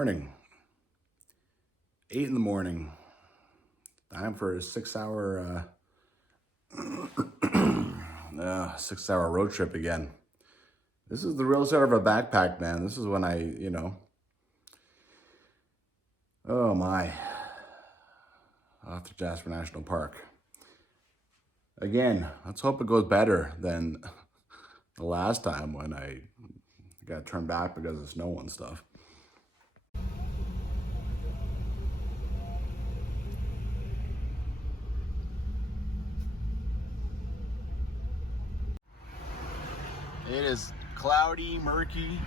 morning. 8 in the morning. Time for a 6-hour 6-hour road trip again. This is the real start of a backpack, man. This is when oh my, off to Jasper National Park. Again, let's hope it goes better than the last time when I got turned back because of snow and stuff. It is cloudy, murky.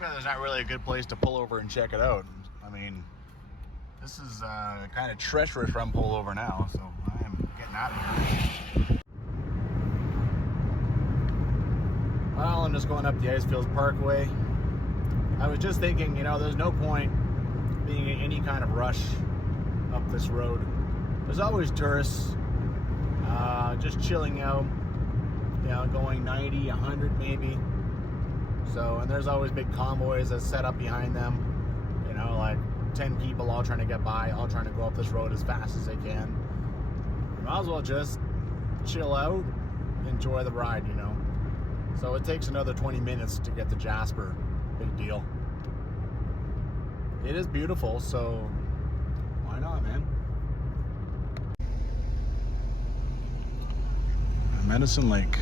There's not really a good place to pull over and check it out. I mean, this is kind of treacherous from pull over now, so I am getting out of here. Well, I'm just going up the Icefields Parkway. I was just thinking, there's no point being in any kind of rush up this road. There's always tourists just chilling out, going 90, 100 maybe. So, and there's always big convoys that set up behind them, like 10 people all trying to get by, all trying to go up this road as fast as they can. You might as well just chill out, enjoy the ride, So it takes another 20 minutes to get to Jasper. Big deal. It is beautiful, so why not, man? Medicine Lake.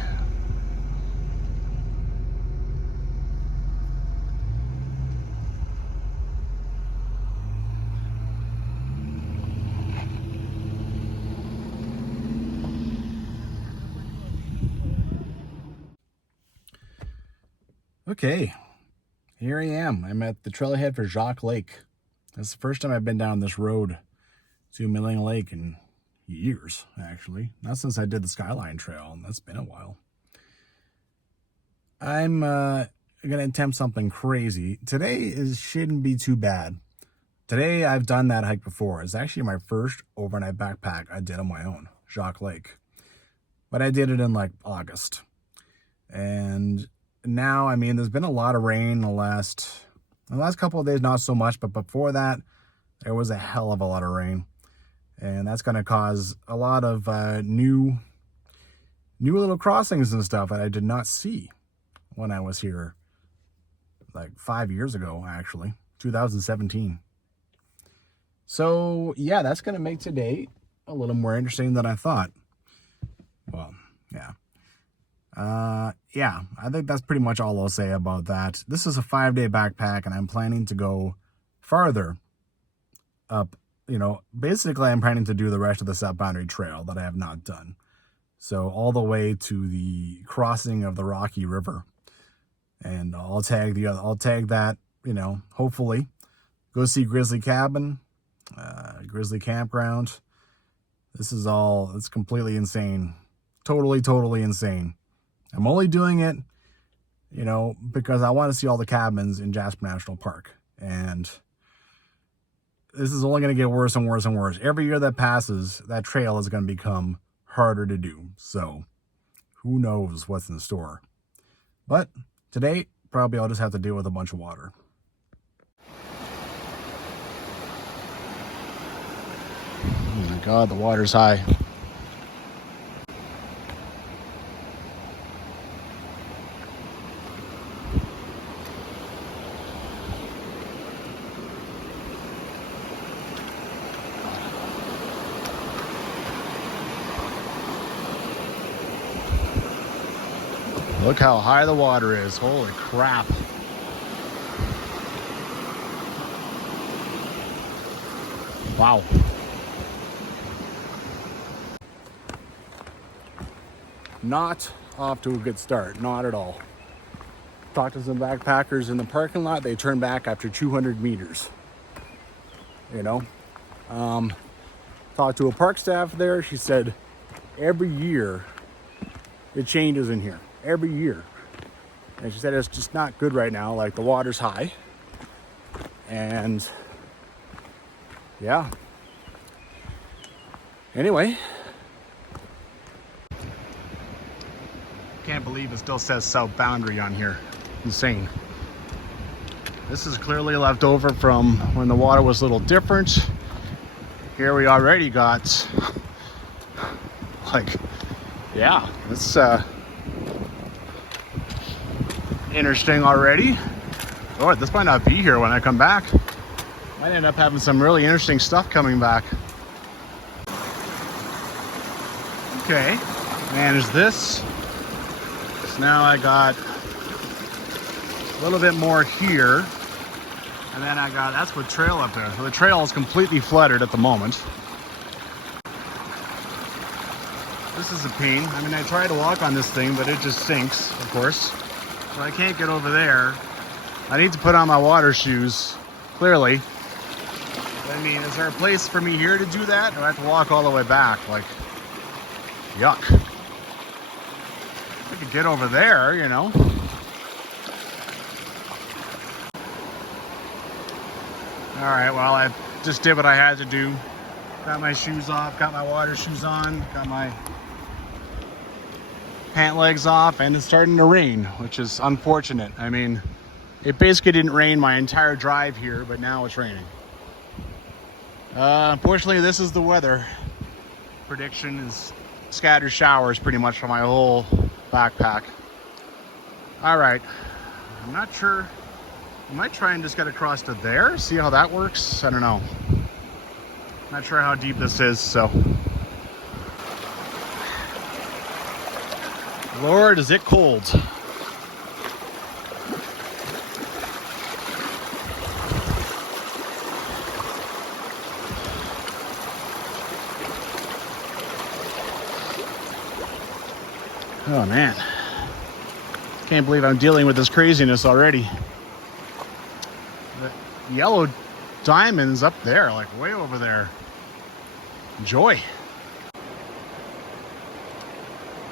Okay, here I am. I'm at the trailhead for Jacques Lake. That's the first time I've been down this road to Milling Lake in years, actually. Not since I did the Skyline Trail, and that's been a while. I'm going to attempt something crazy. Today shouldn't be too bad. Today I've done that hike before. It's actually my first overnight backpack I did on my own, Jacques Lake. But I did it in like August. And now, I mean, there's been a lot of rain the last couple of days, not so much, but before that, there was a hell of a lot of rain. And that's going to cause a lot of new little crossings and stuff that I did not see when I was here like 5 years ago, actually, 2017. So, yeah, that's going to make today a little more interesting than I thought. Well, yeah. Yeah, I think that's pretty much all I'll say about that. This is a 5-day backpack, and I'm planning to go farther up. Basically, I'm planning to do the rest of the South Boundary Trail that I have not done. So all the way to the crossing of the Rocky River, and I'll tag that. Hopefully, go see Grizzly Cabin, Grizzly Campground. It's completely insane, totally insane. I'm only doing it, because I want to see all the cabins in Jasper National Park. And this is only going to get worse and worse and worse. Every year that passes, that trail is going to become harder to do. So who knows what's in store. But today, probably I'll just have to deal with a bunch of water. Oh my God, the water's high. Look how high the water is. Holy crap. Wow. Not off to a good start. Not at all. Talked to some backpackers in the parking lot. They turned back after 200 meters. Talked to a park staff there. She said every year it changes in here. Every year. And she said it's just not good right now. Like, the water's high. And yeah. Anyway. Can't believe it still says south boundary on here. Insane. This is clearly left over from when the water was a little different. Here we already got, like, yeah, it's interesting already. Oh, this might not be here when I come back. Might end up having some really interesting stuff coming back. Okay, manage this. So now I got a little bit more here. And then I got, that's with trail up there. So the trail is completely flooded at the moment. This is a pain. I mean, I tried to walk on this thing, but it just sinks, of course. So I can't get over there. I need to put on my water shoes, clearly. But I mean, is there a place for me here to do that? Or do I have to walk all the way back? Like, yuck. I could get over there, you know. All right, well, I just did what I had to do. Got my shoes off, got my water shoes on, got my pant legs off, and it's starting to rain, which is unfortunate. I mean, it basically didn't rain my entire drive here, but now it's raining. Unfortunately, this is the weather. Prediction is scattered showers pretty much for my whole backpack. All right, I'm not sure. I might try and just get across to there, see how that works. I don't know. Not sure how deep this is, so. Lord, is it cold. Oh man. Can't believe I'm dealing with this craziness already. The yellow diamonds up there, like way over there. Enjoy.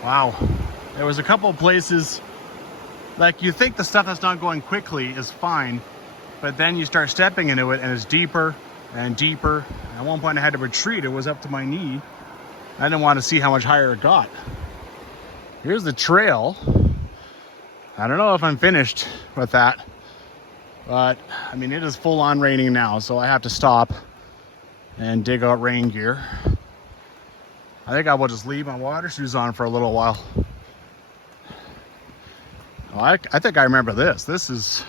Wow. There was a couple of places, like you think the stuff that's not going quickly is fine, but then you start stepping into it and it's deeper and deeper. At one point I had to retreat. It was up to my knee. I didn't want to see how much higher it got. Here's the trail. I don't know if I'm finished with that, but I mean, it is full on raining now, so I have to stop and dig out rain gear. I think I will just leave my water shoes on for a little while. Oh, I think I remember this. This is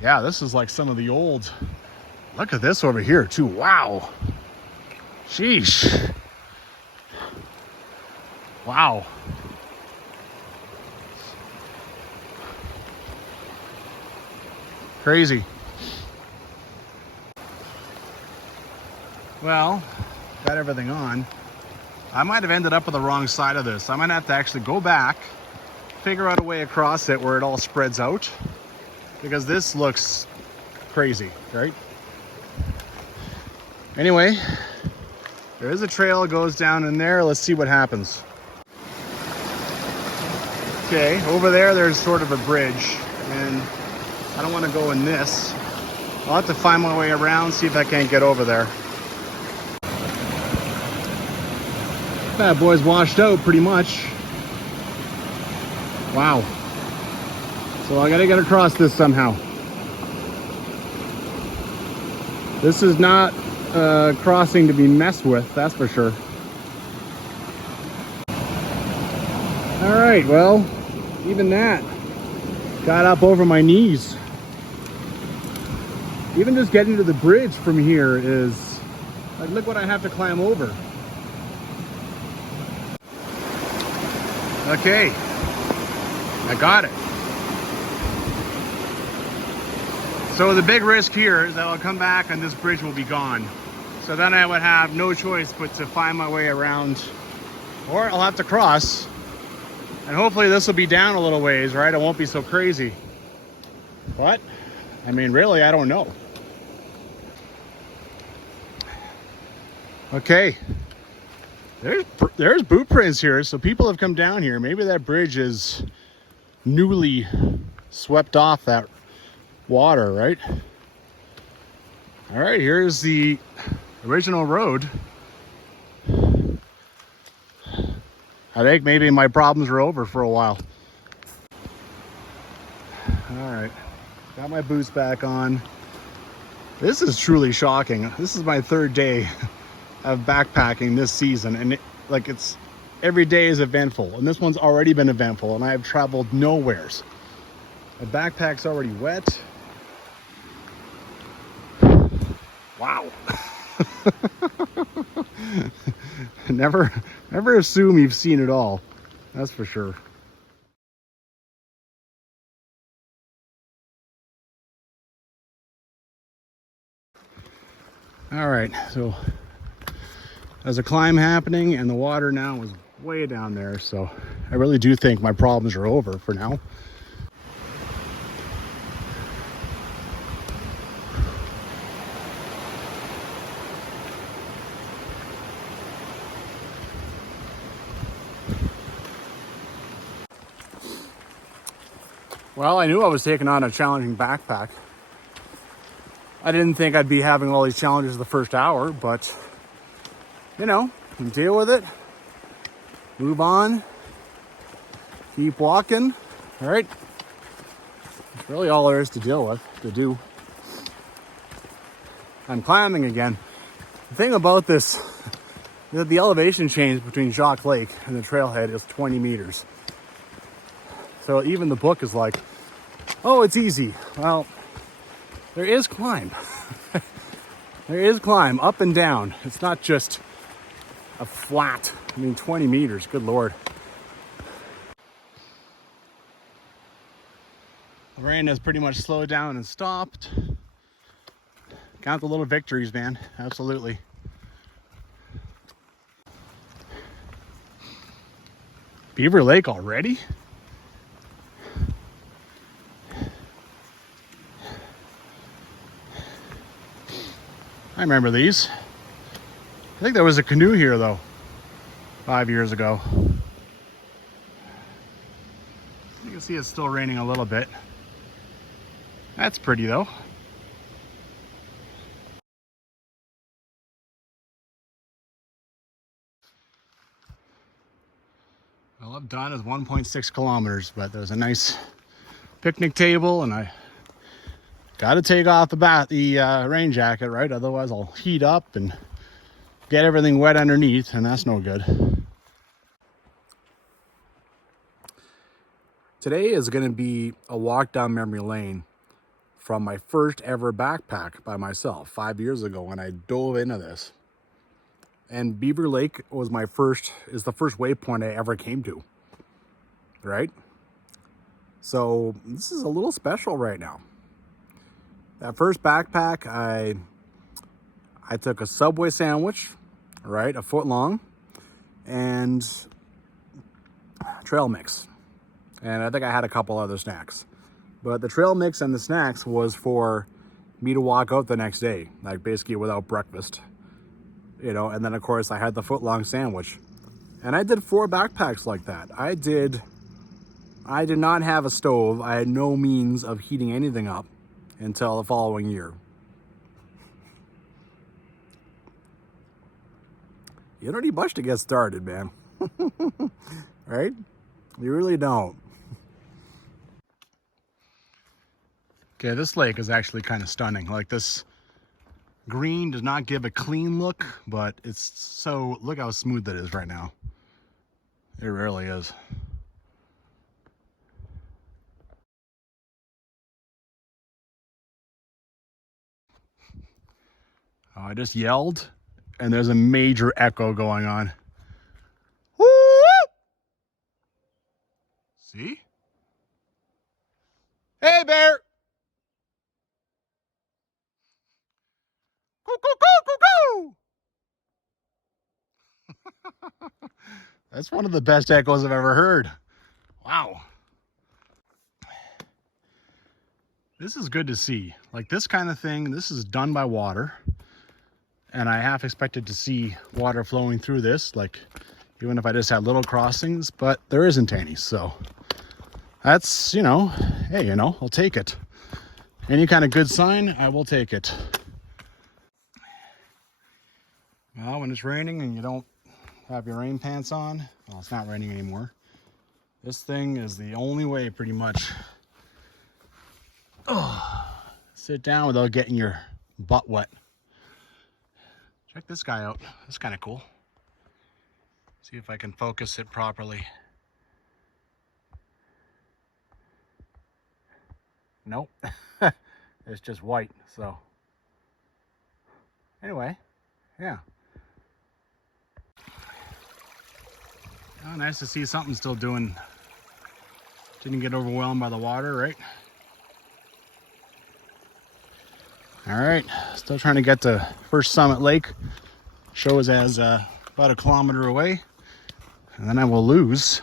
like some of the old, look at this over here too. Wow. Sheesh. Wow. Crazy. Well, got everything on. I might have ended up on the wrong side of this. I might have to actually go back, figure out a way across it where it all spreads out, because this looks crazy, right? Anyway, there is a trail that goes down in there. Let's see what happens. Okay, over there, there's sort of a bridge, and I don't want to go in this. I'll have to find my way around, see if I can't get over there. That boy's washed out pretty much. Wow. So I gotta get across this somehow. This is not crossing to be messed with, that's for sure. All right, well, even that got up over my knees. Even just getting to the bridge from here is, like, look what I have to climb over. Okay, I got it. So the big risk here is that I'll come back and this bridge will be gone. So then I would have no choice but to find my way around, or I'll have to cross. And hopefully this will be down a little ways, right? It won't be so crazy. But, I mean, really, I don't know. Okay. There's boot prints here, so people have come down here. Maybe that bridge is newly swept off that water, right? All right, here's the original road. I think maybe my problems are over for a while. All right, got my boots back on. This is truly shocking. This is my third day of backpacking this season, and it's every day is eventful, and this one's already been eventful, and I have traveled nowheres. My backpack's already wet. Wow. Never assume you've seen it all. That's for sure. All right, so there's a climb happening and the water now is way down there. So I really do think my problems are over for now. Well, I knew I was taking on a challenging backpack. I didn't think I'd be having all these challenges the first hour, but you know, deal with it, move on, keep walking, all right? That's really all there is to do. I'm climbing again. The thing about this is that the elevation change between Jacques Lake and the trailhead is 20 meters. So even the book is like, oh, it's easy. Well, there is climb. There is climb up and down. It's not just a flat. 20 meters, good Lord. The rain has pretty much slowed down and stopped. Count the little victories, man. Absolutely. Beaver Lake already? I remember these. I think there was a canoe here though, 5 years ago. You can see it's still raining a little bit. That's pretty though. All I've done is 1.6 kilometers, but there's a nice picnic table and I got to take off the rain jacket, right? Otherwise I'll heat up and get everything wet underneath, and that's no good. Today is going to be a walk down memory lane from my first ever backpack by myself 5 years ago when I dove into this. And Beaver Lake was the first waypoint I ever came to, right? So this is a little special right now. That first backpack, I took a Subway sandwich, right, a foot long, and trail mix. And I think I had a couple other snacks. But the trail mix and the snacks was for me to walk out the next day, like basically without breakfast, you know, and then of course I had the foot long sandwich. And I did 4 backpacks like that. I did not have a stove. I had no means of heating anything up until the following year. You don't need much to get started, man. Right? You really don't. Okay, this lake is actually kind of stunning. Like, this green does not give a clean look, but look how smooth it is right now. It really is. Oh, I just yelled, and there's a major echo going on. Woo! See? Hey, bear! Coo, coo, coo, coo, coo! That's one of the best echoes I've ever heard. Wow. This is good to see. Like, this kind of thing, this is done by water. And I half expected to see water flowing through this, like even if I just had little crossings, but there isn't any. So that's, hey, I'll take it. Any kind of good sign, I will take it. Well, when it's raining and you don't have your rain pants on, well, it's not raining anymore. This thing is the only way, pretty much. Oh, sit down without getting your butt wet. Check this guy out. That's kind of cool. See if I can focus it properly. Nope. It's just white, so. Anyway, yeah. Oh, nice to see something still doing. Didn't get overwhelmed by the water, right? All right, still trying to get to First Summit Lake. Shows as about a kilometer away. And then I will lose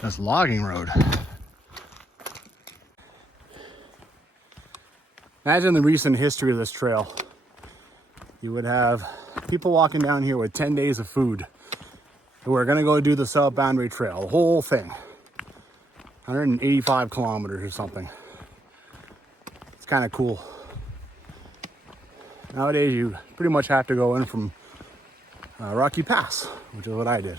this logging road. Imagine the recent history of this trail. You would have people walking down here with 10 days of food who are gonna go do the South Boundary Trail, the whole thing. 185 kilometers or something. It's kind of cool. Nowadays, you pretty much have to go in from Rocky Pass, which is what I did.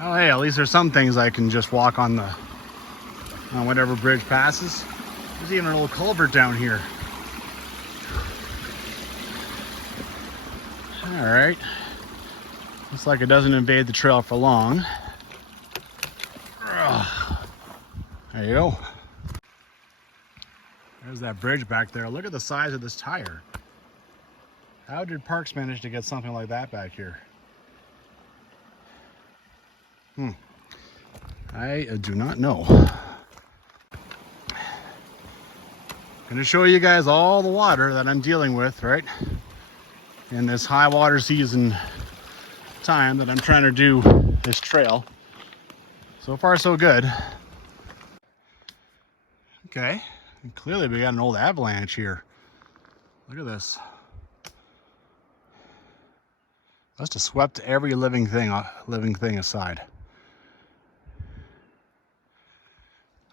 Oh, hey, at least there's some things I can just walk on whatever bridge passes. There's even a little culvert down here. All right. Looks like it doesn't invade the trail for long. There you go. There's that bridge back there. Look at the size of this tire. How did Parks manage to get something like that back here? I do not know. Gonna show you guys all the water that I'm dealing with, right? In this high water season time that I'm trying to do this trail. So far, so good. Okay, and clearly we got an old avalanche here. Look at this. Must have swept every living thing aside.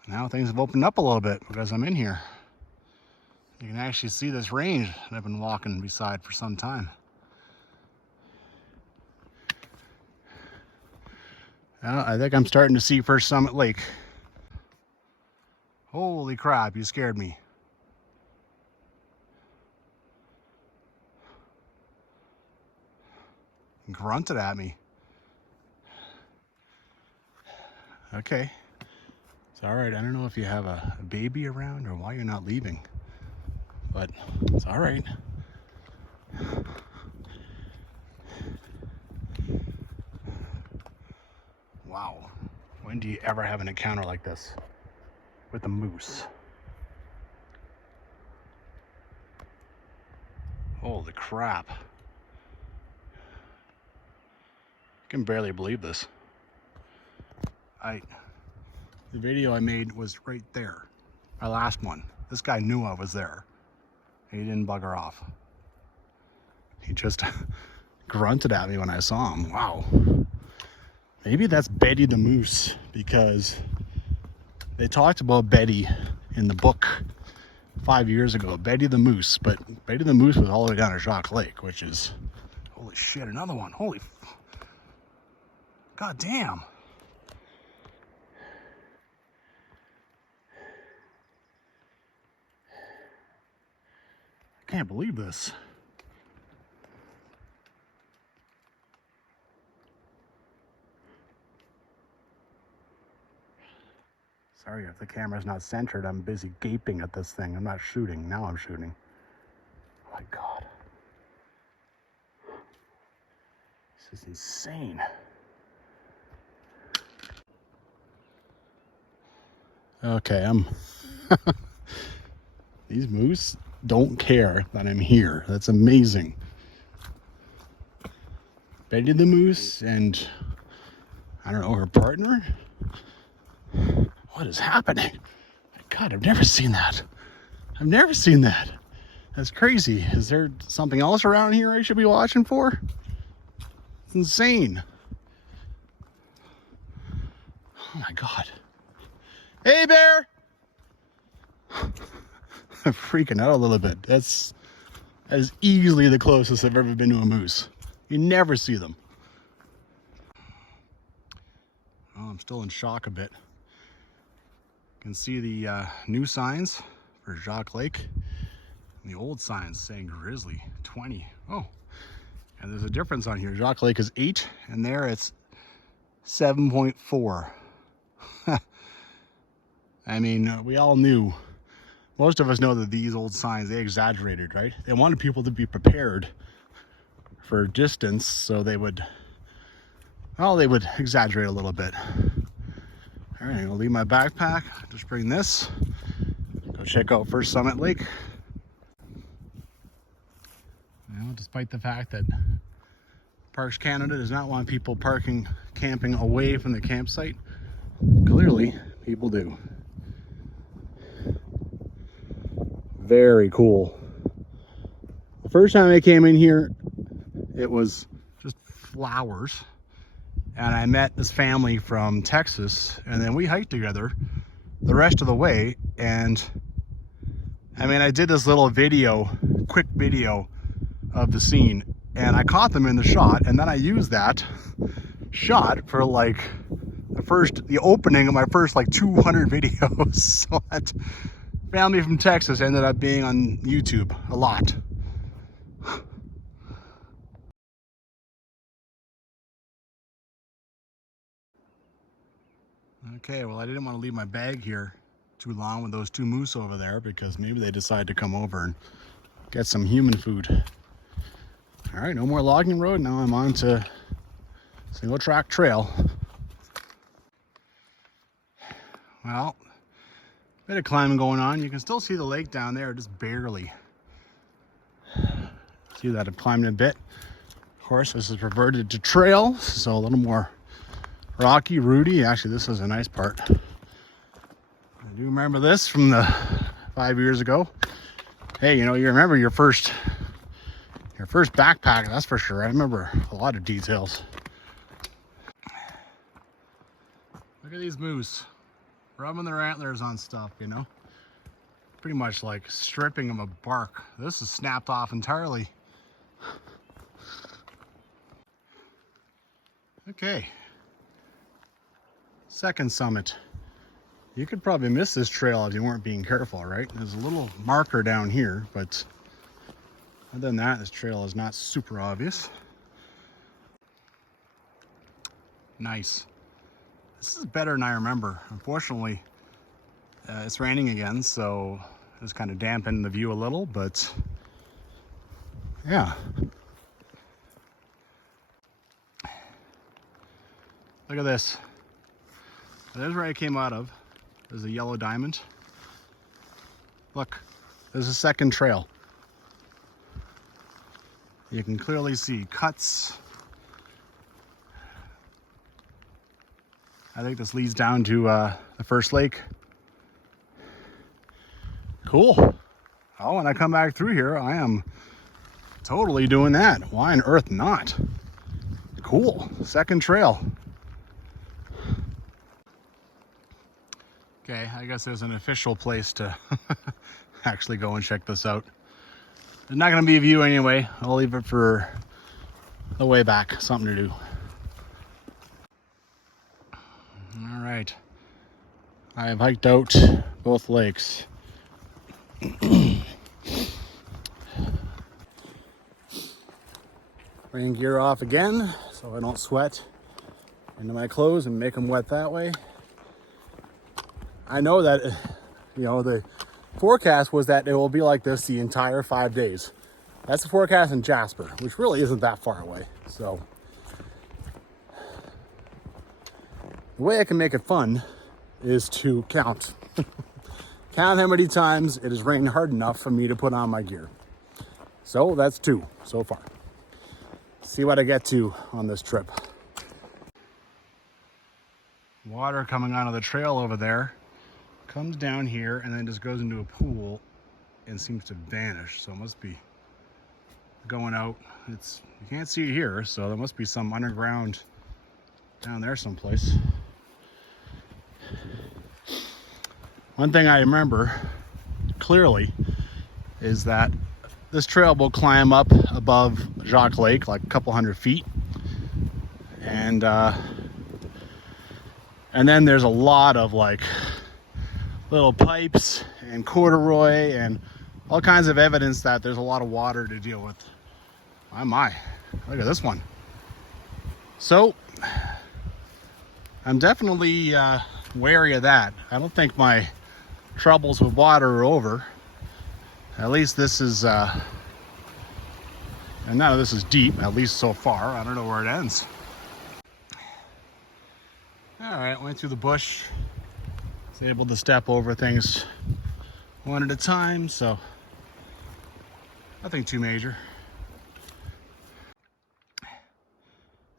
Now things have opened up a little bit because I'm in here. You can actually see this range that I've been walking beside for some time. I think I'm starting to see First Summit Lake. Holy crap, you scared me. Grunted at me. Okay. It's all right. I don't know if you have a baby around or why you're not leaving, but it's all right. Wow. When do you ever have an encounter like this with a moose? Holy crap. I can barely believe this. The video I made was right there. My last one. This guy knew I was there. He didn't bugger off. He just grunted at me when I saw him. Wow. Maybe that's Betty the Moose, because they talked about Betty in the book 5 years ago. Betty the Moose, but Betty the Moose was all the way down to Jacques Lake, which is, holy shit, another one. God damn. I can't believe this. Sorry if the camera's not centered. I'm busy gaping at this thing. I'm not shooting. Now I'm shooting. Oh my God. This is insane. Okay, these moose don't care that I'm here. That's amazing. Betty the Moose and, I don't know, her partner? What is happening? God, I've never seen that. I've never seen that. That's crazy. Is there something else around here I should be watching for? It's insane. Oh my God. Hey, bear! I'm freaking out a little bit. That's That is easily the closest I've ever been to a moose. You never see them. Oh, I'm still in shock a bit. You can see the new signs for Jacques Lake and the old signs saying Grizzly 20. Oh, and there's a difference on here. Jacques Lake is 8 and there it's 7.4. I mean, we all knew, most of us know that these old signs, they exaggerated, right? They wanted people to be prepared for distance, so they would exaggerate a little bit. All right, I'll leave my backpack, just bring this, go check out First Summit Lake. Now, despite the fact that Parks Canada does not want people camping away from the campsite, clearly people do. Very cool. The first time I came in here, it was just flowers. And I met this family from Texas, and then we hiked together the rest of the way. And I mean, I did this little video, quick video of the scene, and I caught them in the shot, and then I used that shot for like the opening of my first like 200 videos. So that family from Texas ended up being on YouTube a lot. Okay, well, I didn't want to leave my bag here too long with those 2 moose over there, because maybe they decide to come over and get some human food. All right, no more logging road. Now I'm on to single track trail. Well, bit of climbing going on. You can still see the lake down there, just barely. See that I've climbed a bit. Of course, this is reverted to trail, so a little more rocky, rooty. Actually, this is a nice part. I do remember this from the 5 years ago. Hey, you know, you remember your first backpack, that's for sure. I remember a lot of details. Look at these moose rubbing their antlers on stuff, you know, pretty much like stripping them of bark. This is snapped off entirely. Okay, second summit. You could probably miss this trail if you weren't being careful, right? There's a little marker down here, but other than that, this trail is not super obvious. Nice. This is better than I remember. Unfortunately, it's raining again, so it's kind of dampened the view a little, but yeah. Look at this. There's where I came out of. There's a yellow diamond. Look, there's a second trail. You can clearly see cuts. I think this leads down to the first lake. Cool. Oh, when I come back through here, I am totally doing that. Why on earth not? Cool. Second trail. Okay, I guess there's an official place to actually go and check this out. There's not going to be a view anyway. I'll leave it for the way back. Something to do. All right. I have hiked out both lakes. Rain gear off again so I don't sweat into my clothes and make them wet that way. I know that, you know, the forecast was that it will be like this the entire 5 days. That's the forecast in Jasper, which really isn't that far away. So the way I can make it fun is to count. Count how many times it has rained hard enough for me to put on my gear. So that's 2 so far. See what I get to on this trip. Water coming out of the trail over there comes down here and then just goes into a pool and seems to vanish. So it must be going out. You can't see it here, so there must be some underground down there someplace. One thing I remember clearly is that this trail will climb up above Jacques Lake, like a couple hundred feet. And then there's a lot of like little pipes and corduroy and all kinds of evidence that there's a lot of water to deal with. My, look at this one. So I'm definitely wary of that. I don't think my troubles with water are over. At least this is, and none of this is deep, at least so far. I don't know where it ends. All right, went through the bush. Was able to step over things one at a time, so nothing too major.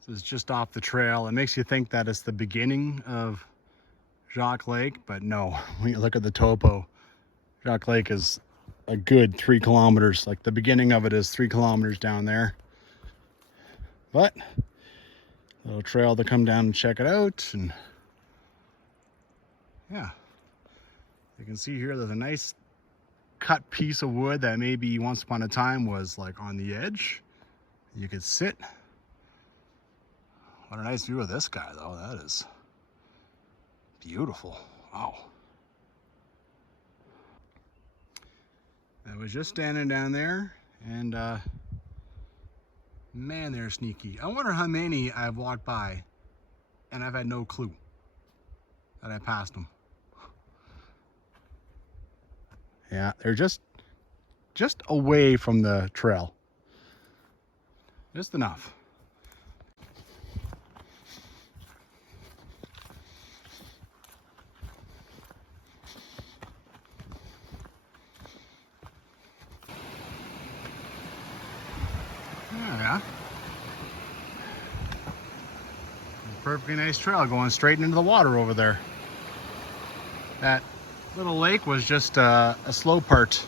This is just off the trail. It makes you think that it's the beginning of Jacques Lake, but no. When you look at the topo, Jacques Lake is a good 3 kilometers. Like the beginning of it is 3 kilometers down there. But a little trail to come down and check it out. And yeah, you can see here there's a nice cut piece of wood that maybe once upon a time was like on the edge. You could sit. What a nice view of this guy though. That is beautiful. Wow. I was just standing down there and man, they're sneaky. I wonder how many I've walked by and I've had no clue that I passed them. Yeah, they're just away from the trail. Just enough. Yeah. Perfectly nice trail going straight into the water over there. That little lake was just a slow part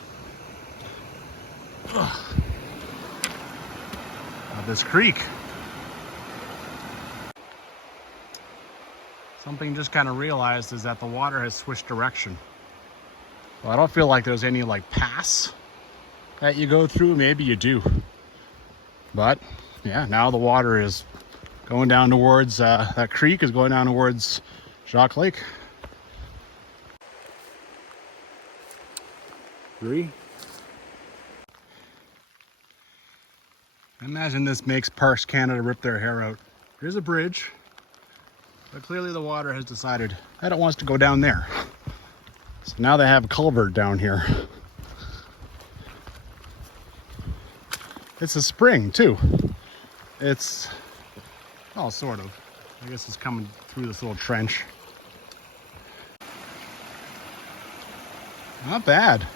of this creek. Something just kind of realized is that the water has switched direction. Well, I don't feel like there's any like pass that you go through. Maybe you do. But yeah, now the water is going down towards, that creek is going down towards Jacques Lake. 3. Imagine this makes Parks Canada rip their hair out. Here's a bridge, but clearly the water has decided that it wants to go down there. So now they have a culvert down here. It's a spring too. It's, well, sort of. I guess it's coming through this little trench. Not bad.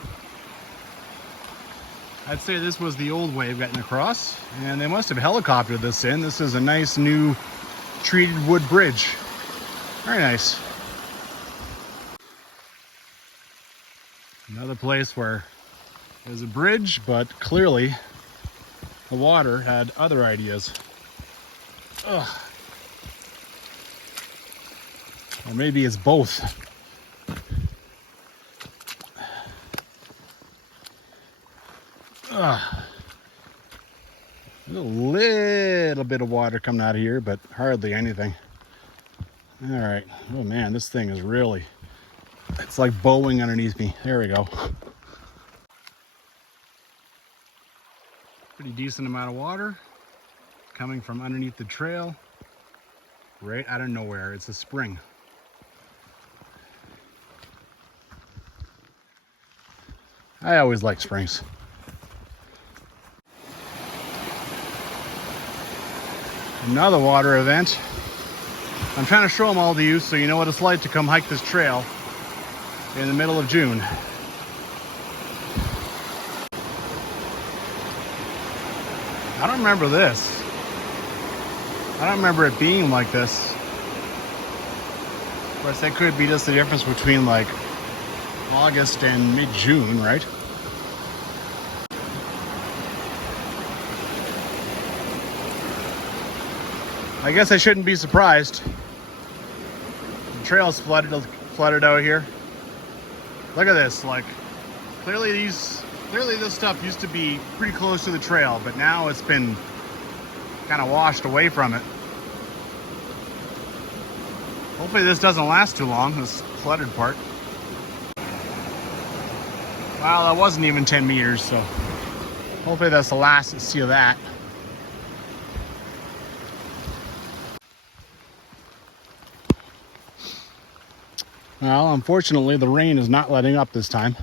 I'd say this was the old way of getting across, and they must have helicoptered this in. This is a nice new treated wood bridge. Very nice. Another place where there's a bridge, but clearly the water had other ideas. Ugh. Or maybe it's both. There's a little bit of water coming out of here, but hardly anything. All right. Oh man, this thing is really, it's like bowing underneath me. There we go. Pretty decent amount of water coming from underneath the trail, right out of nowhere. It's a spring. I always like springs. Another water event. I'm trying to show them all to you so you know what it's like to come hike this trail in the middle of June. I don't remember this. I don't remember it being like this. Of course, that could be just the difference between like August and mid-June, right? I guess I shouldn't be surprised. The trail's flooded out here. Look at this, like clearly these Clearly this stuff used to be pretty close to the trail, but now it's been kind of washed away from it. Hopefully this doesn't last too long, this cluttered part. Well, that wasn't even 10 meters, so hopefully that's the last see of that. Well, unfortunately, the rain is not letting up this time.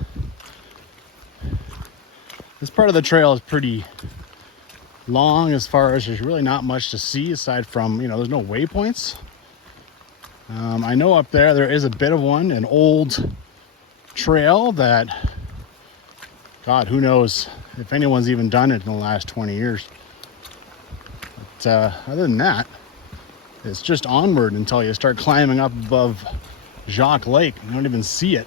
This part of the trail is pretty long as far as there's really not much to see aside from, you know, there's no waypoints. I know up there is a bit of one, an old trail that, God, who knows if anyone's even done it in the last 20 years. But other than that, it's just onward until you start climbing up above Jacques Lake. You don't even see it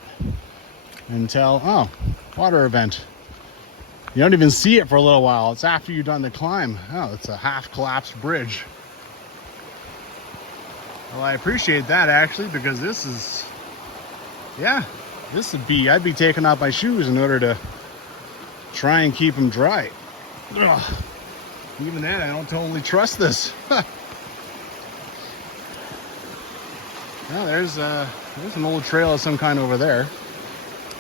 until, oh, water event. You don't even see it for a little while. It's after you've done the climb. Oh, it's a half collapsed bridge. Well, I appreciate that actually, because this is, yeah, I'd be taking off my shoes in order to try and keep them dry. Ugh. Even then, I don't totally trust this. Well, there's an old trail of some kind over there.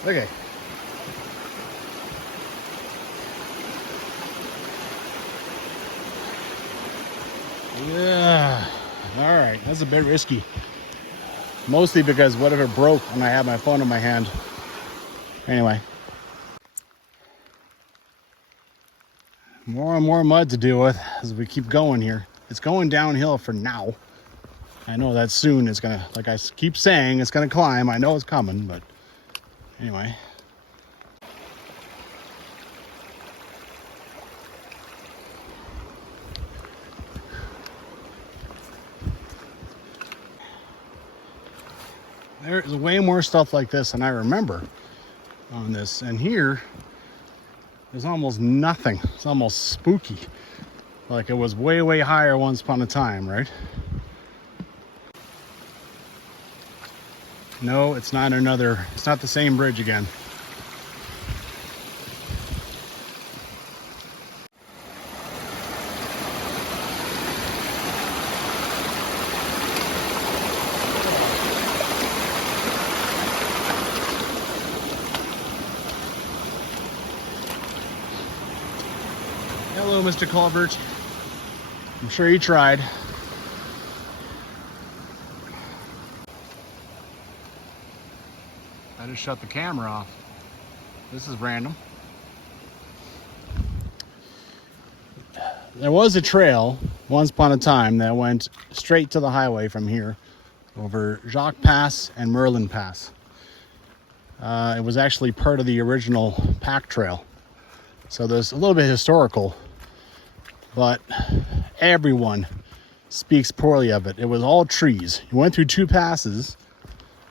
Okay. Yeah. All right, that's a bit risky. Mostly because what if it broke when I had my phone in my hand? Anyway. More and more mud to deal with as we keep going here. It's going downhill for now. I know that soon it's gonna, like I keep saying, it's gonna climb. I know it's coming, but anyway. There's way more stuff like this than I remember on this. And here, there's almost nothing. It's almost spooky. Like it was way, way higher once upon a time, right? No, it's not the same bridge again. Hello, Mr. Culvert. I'm sure he tried. I just shut the camera off. This is random. There was a trail once upon a time that went straight to the highway from here over Jacques Pass and Merlin Pass. It was actually part of the original pack trail. So there's a little bit historical, but everyone speaks poorly of it. It was all trees. You went through two passes,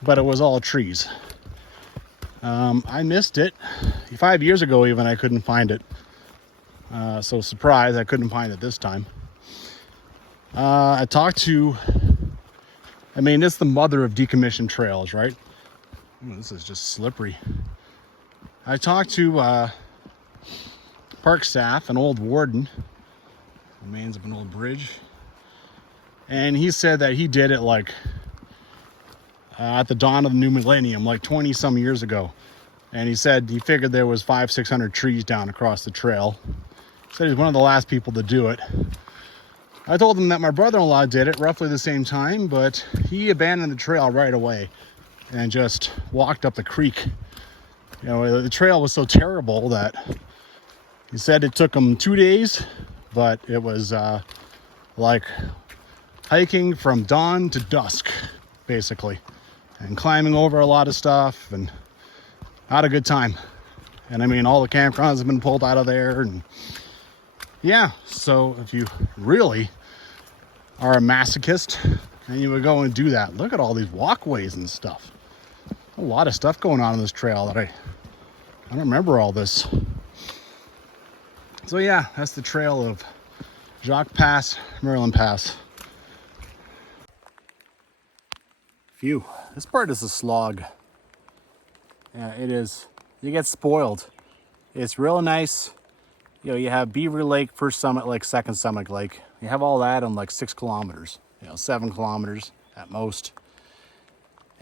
but it was all trees. I missed it 5 years ago. Even I couldn't find it. So surprise, I couldn't find it this time. I talked to, I mean, it's the mother of decommissioned trails, right? Ooh, this is just slippery. I talked to park staff, an old warden, remains of an old bridge, and he said that he did it like at the dawn of the new millennium, like 20 some years ago. And he said he figured there was 500-600 trees down across the trail. He said he's one of the last people to do it. I told him that my brother-in-law did it roughly the same time, but he abandoned the trail right away and just walked up the creek. You know, the trail was so terrible that he said it took him 2 days, but it was like hiking from dawn to dusk, basically, and climbing over a lot of stuff, and had a good time. And I mean, all the campgrounds have been pulled out of there, and yeah, so if you really are a masochist and you would go and do that, look at all these walkways and stuff. A lot of stuff going on this trail that I don't remember all this. So yeah, that's the trail of Jacques Pass, Merlin Pass. Phew, this part is a slog. Yeah, it is. You get spoiled. It's real nice. You know, you have Beaver Lake, first summit lake, second summit lake. You have all that on like 6 kilometers, you know, 7 kilometers at most.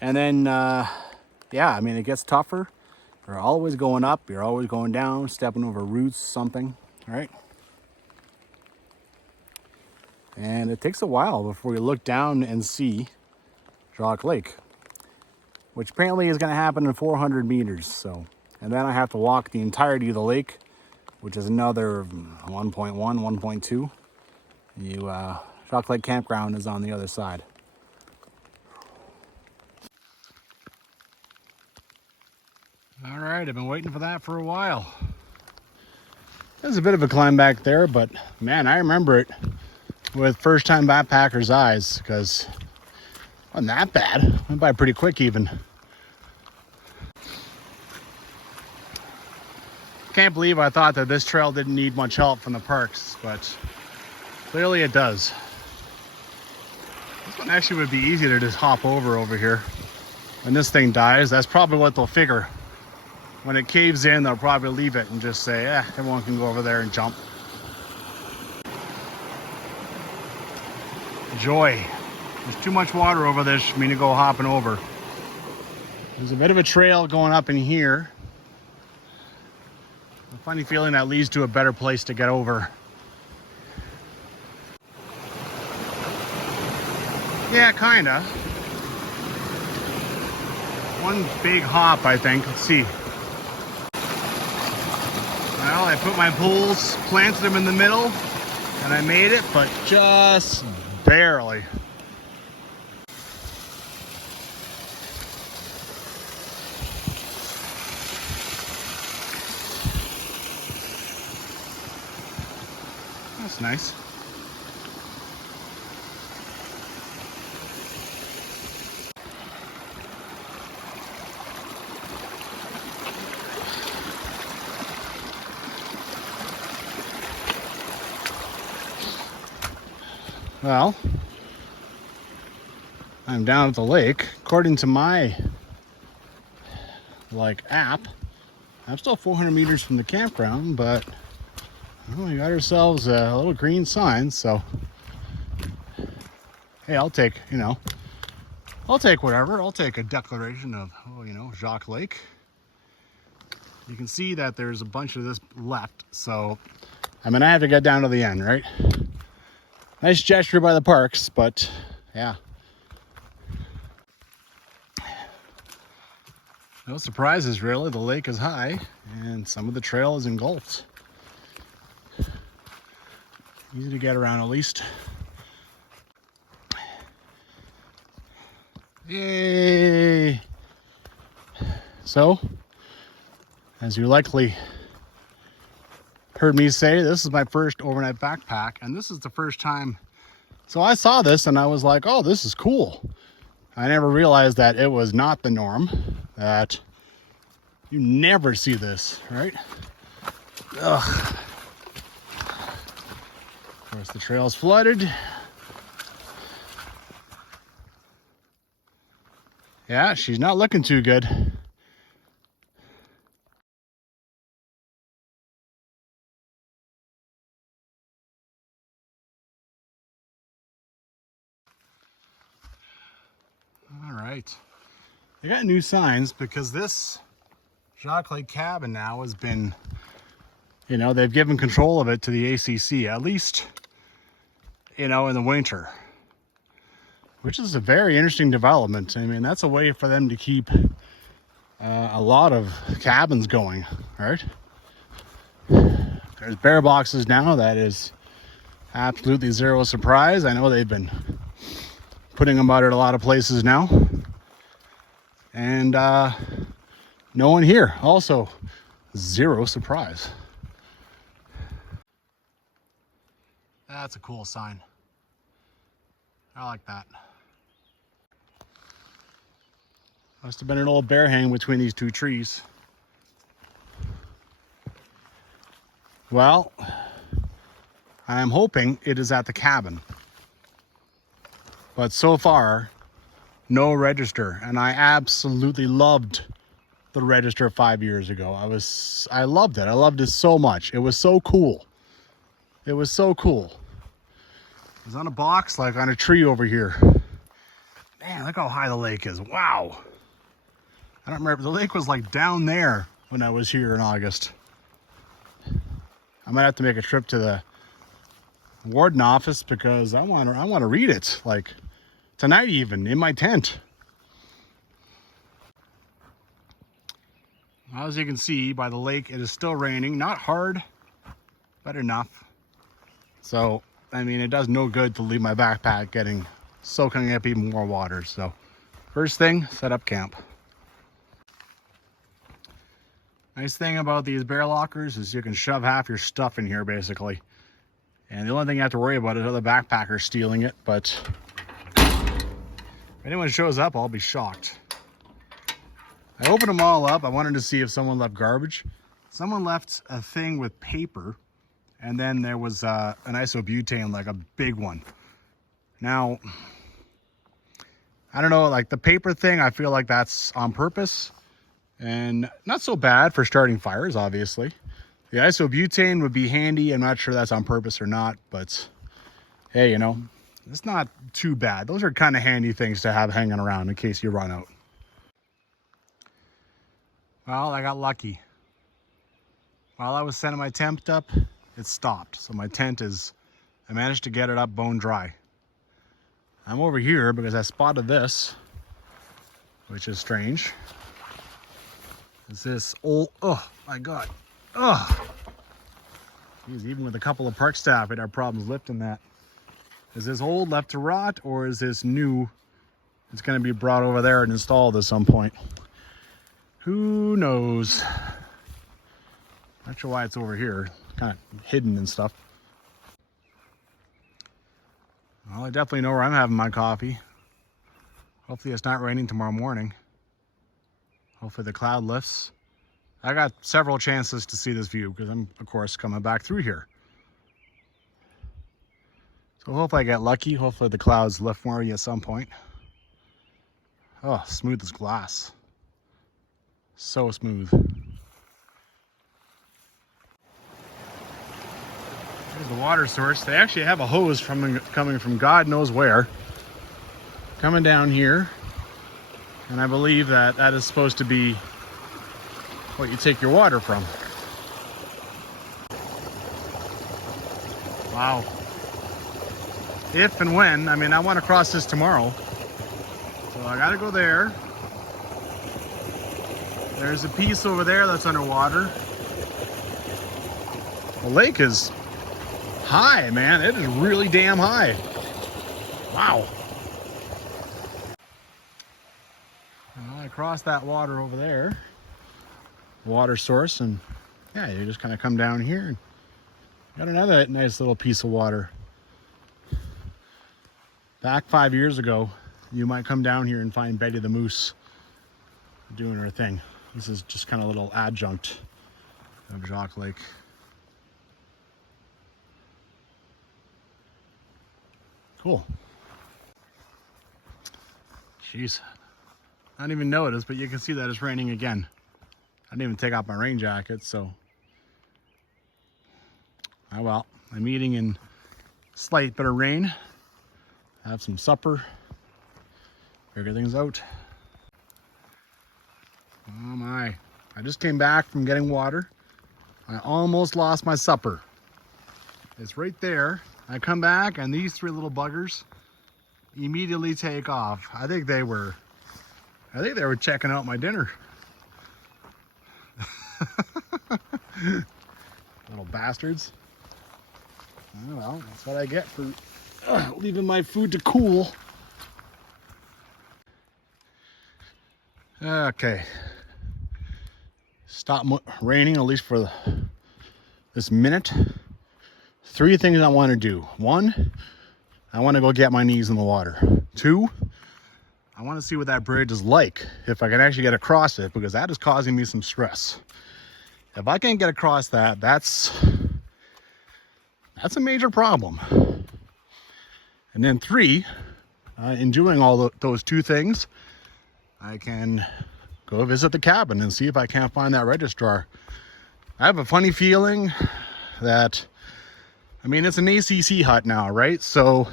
And then, yeah, I mean, it gets tougher. You're always going up, you're always going down, stepping over roots, something, right? And it takes a while before you look down and see Jacques Lake, which apparently is going to happen in 400 meters. So, and then I have to walk the entirety of the lake, which is another 1.1, 1.2. Jacques Lake campground is on the other side. All right, I've been waiting for that for a while. There's a bit of a climb back there, but man, I remember it with first-time backpacker's eyes, because it wasn't that bad. Went by pretty quick even. Can't believe I thought that this trail didn't need much help from the parks, but clearly it does. This one actually would be easy to just hop over here. When this thing dies, that's probably what they'll figure. When it caves in, they'll probably leave it and just say, everyone can go over there and jump. Joy. There's too much water over this for me to go hopping over. There's a bit of a trail going up in here. A funny feeling that leads to a better place to get over. Yeah, kinda. One big hop, I think. Let's see. Well, I put my poles, planted them in the middle, and I made it, but just barely. That's nice. Well, I'm down at the lake. According to my app, I'm still 400 meters from the campground, but well, we got ourselves a little green sign, so hey, I'll take, I'll take whatever. I'll take a declaration of, Jacques Lake. You can see that there's a bunch of this left, so I mean, I have to get down to the end, right? Nice gesture by the parks, but yeah. No surprises, really. The lake is high, and some of the trail is engulfed. Easy to get around, at least. Yay! So, as you likely heard me say, this is my first overnight backpack, and this is the first time. So I saw this and I was like, oh, this is cool. I never realized that it was not the norm, that you never see this, right? Ugh. Of course, the trail's flooded. Yeah, she's not looking too good. All right. They got new signs because this Jacques Lake cabin now has been, they've given control of it to the ACC, at least, in the winter, which is a very interesting development. I mean, that's a way for them to keep a lot of cabins going, right? There's bear boxes now. That is absolutely zero surprise. I know they've been putting them out at a lot of places now. And no one here. Also, zero surprise. That's a cool sign. I like that. Must have been an old bear hang between these two trees. Well, I'm hoping it is at the cabin. But so far, no register. And I absolutely loved the register 5 years ago. I loved it. I loved it so much. It was so cool. It was so cool. It was on a box, like on a tree over here. Man, look how high the lake is. Wow. I don't remember. The lake was like down there when I was here in August. I might have to make a trip to the warden office because I want to read it, like tonight even, in my tent. As you can see by the lake, it is still raining. Not hard, but enough. So, I mean, it does no good to leave my backpack getting soaking up even more water. So, first thing, set up camp. Nice thing about these bear lockers is you can shove half your stuff in here, basically. And the only thing you have to worry about is other backpackers stealing it. But if anyone shows up, I'll be shocked. I opened them all up. I wanted to see if someone left garbage. Someone left a thing with paper, and then there was an isobutane, like a big one. Now, I don't know, like the paper thing, I feel like that's on purpose, and not so bad for starting fires, obviously. The isobutane would be handy. I'm not sure that's on purpose or not, but hey, you know, it's not too bad. Those are kind of handy things to have hanging around in case you run out. Well, I got lucky. While I was setting my tent up, it stopped. So my tent I managed to get it up bone dry. I'm over here because I spotted this, which is strange. It's this old, oh my God. Oh, geez, even with a couple of park staff, we'd have problems lifting that. Is this old left to rot, or is this new? It's going to be brought over there and installed at some point. Who knows? Not sure why it's over here, kind of hidden and stuff. Well, I definitely know where I'm having my coffee. Hopefully it's not raining tomorrow morning. Hopefully the cloud lifts. I got several chances to see this view because I'm, of course, coming back through here. So hopefully I get lucky. Hopefully the clouds lift more at some point. Oh, smooth as glass. So smooth. There's the water source. They actually have a hose coming from God knows where. Coming down here. And I believe that is supposed to be what you take your water from. Wow. If and when, I mean, I want to cross this tomorrow. So I gotta go there. There's a piece over there that's underwater. The lake is high, man. It is really damn high. Wow. Well, I crossed that water over there. Water source, and yeah, you just kind of come down here and got another nice little piece of water. Back 5 years ago, you might come down here and find Betty the Moose doing her thing. This is just kind of a little adjunct of Jacques Lake. Cool. Jeez. I didn't even notice, but you can see that it's raining again. I didn't even take off my rain jacket, so. Oh well, I'm eating in slight bit of rain. Have some supper. Figure things out. Oh my. I just came back from getting water. I almost lost my supper. It's right there. I come back and these three little buggers immediately take off. I think they were checking out my dinner. Little bastards. Oh well, that's what I get for leaving my food to cool. Okay. Stop raining, at least for this minute. 3 things I want to do. 1, I want to go get my knees in the water. 2, I want to see what that bridge is like, if I can actually get across it, because that is causing me some stress. If I can't get across that, that's a major problem. And then 3, in doing all those 2 things, I can go visit the cabin and see if I can't find that registrar. I have a funny feeling that, I mean, it's an ACC hut now, right? So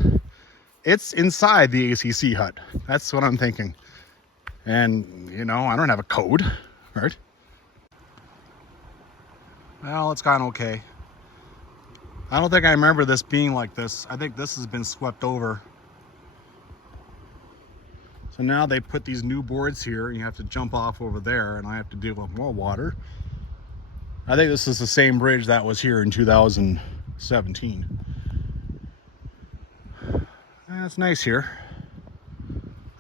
it's inside the ACC hut. That's what I'm thinking. And, you know, I don't have a code, right? Well, it's gone okay. I don't think I remember this being like this. I think this has been swept over. So now they put these new boards here. You have to jump off over there, and I have to deal with more water. I think this is the same bridge that was here in 2017. It's nice here.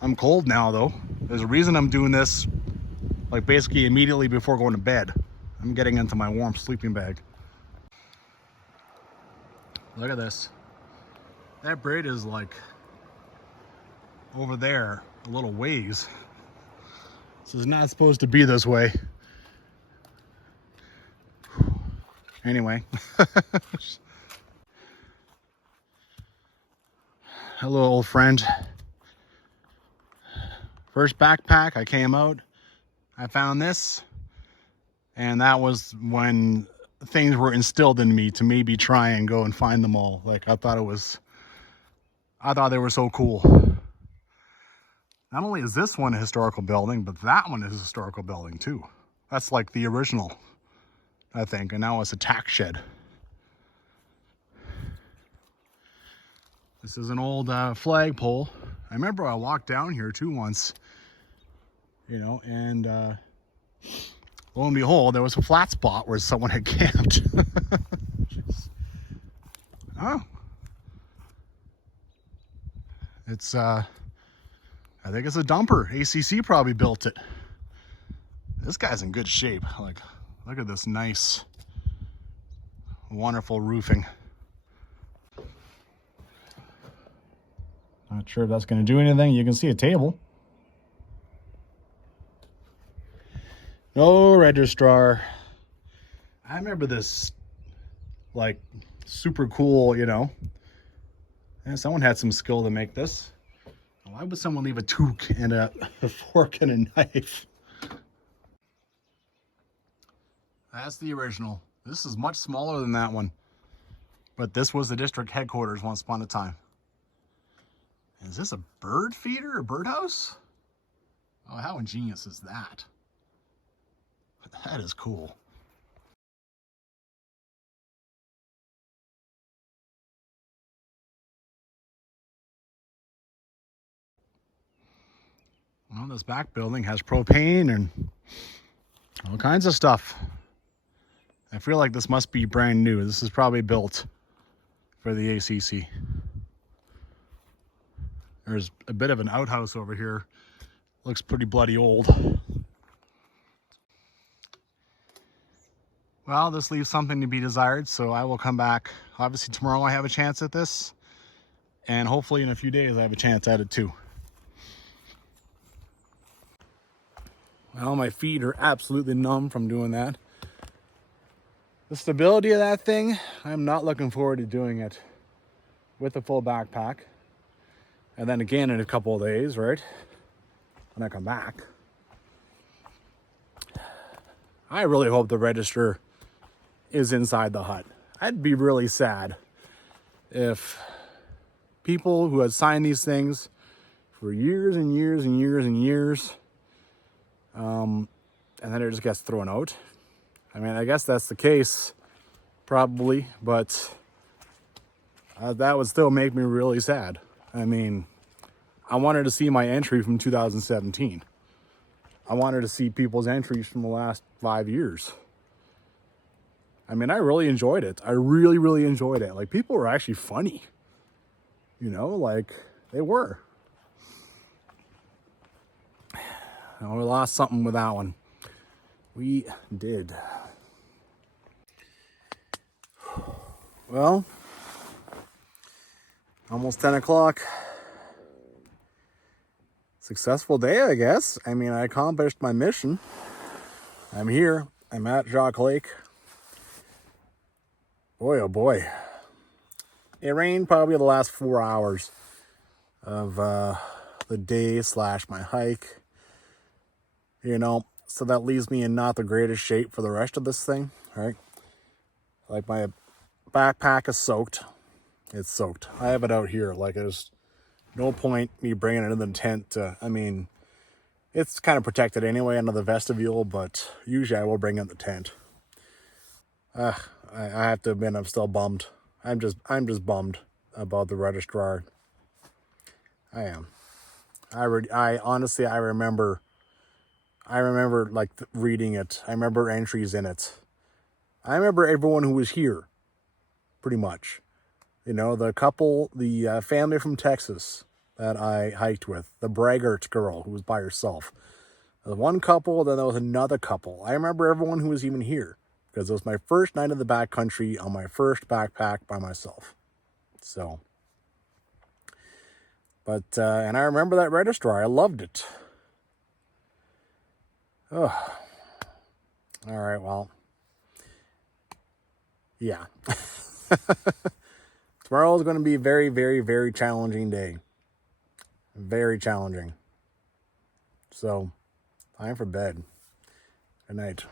I'm cold now, though. There's a reason I'm doing this, like, basically immediately before going to bed. I'm getting into my warm sleeping bag. Look at this. That bridge is like over there a little ways. This is not supposed to be this way. Anyway. Hello, old friend. First backpack, I came out, I found this, and that was when things were instilled in me to maybe try and go and find them all. Like, I thought they were so cool. Not only is this one a historical building, but that one is a historical building too. That's like the original, I think, and now it's a tack shed. This is an old flagpole. I remember I walked down here too once, you know, and lo and behold, there was a flat spot where someone had camped. Oh. It's, I think it's a dumper. ACC probably built it. This guy's in good shape. Like, look at this nice, wonderful roofing. Not sure if that's going to do anything. You can see a table. No registrar. I remember this, like, super cool, you know. And someone had some skill to make this. Why would someone leave a toque and a fork and a knife? That's the original. This is much smaller than that one. But this was the district headquarters once upon a time. Is this a bird feeder or birdhouse? Oh, how ingenious is that? That is cool. Well, this back building has propane and all kinds of stuff. I feel like this must be brand new. This is probably built for the ACC. There's a bit of an outhouse over here. Looks pretty bloody old. Well, this leaves something to be desired, so I will come back. Obviously tomorrow I have a chance at this, and hopefully in a few days I have a chance at it too. Well, my feet are absolutely numb from doing that. The stability of that thing, I'm not looking forward to doing it with a full backpack. And then again in a couple of days, right? When I come back. I really hope the register is inside the hut. I'd be really sad if people who had signed these things for years and years and years and years, and then it just gets thrown out. I mean, I guess that's the case, probably, but that would still make me really sad. I mean, I wanted to see my entry from 2017. I wanted to see people's entries from the last 5 years. I mean, I really enjoyed it. I really, really enjoyed it. Like, people were actually funny. You know, like, they were. And we lost something with that one. We did. Well, almost 10 o'clock. Successful day, I guess. I mean, I accomplished my mission. I'm here. I'm at Jacques Lake. Boy, oh boy. It rained probably the last 4 hours of the day / my hike. You know, So that leaves me in not the greatest shape for the rest of this thing, right? Like my backpack is soaked. It's soaked. I have it out here. Like there's no point me bringing it in the tent. I mean, it's kind of protected anyway under the vestibule, but usually I will bring it in the tent. I have to admit I'm still bummed. I'm just bummed about the registrar. I am. I honestly, I remember like reading it. I remember entries in it. I remember everyone who was here, pretty much. You know, the couple, the family from Texas that I hiked with, the braggart girl who was by herself. There was one couple, then there was another couple. I remember everyone who was even here because it was my first night in the backcountry on my first backpack by myself. So, but, and I remember that registrar. I loved it. Oh, all right, well, yeah. Tomorrow is going to be a very, very, very challenging day. Very challenging. So, time for bed. Good night.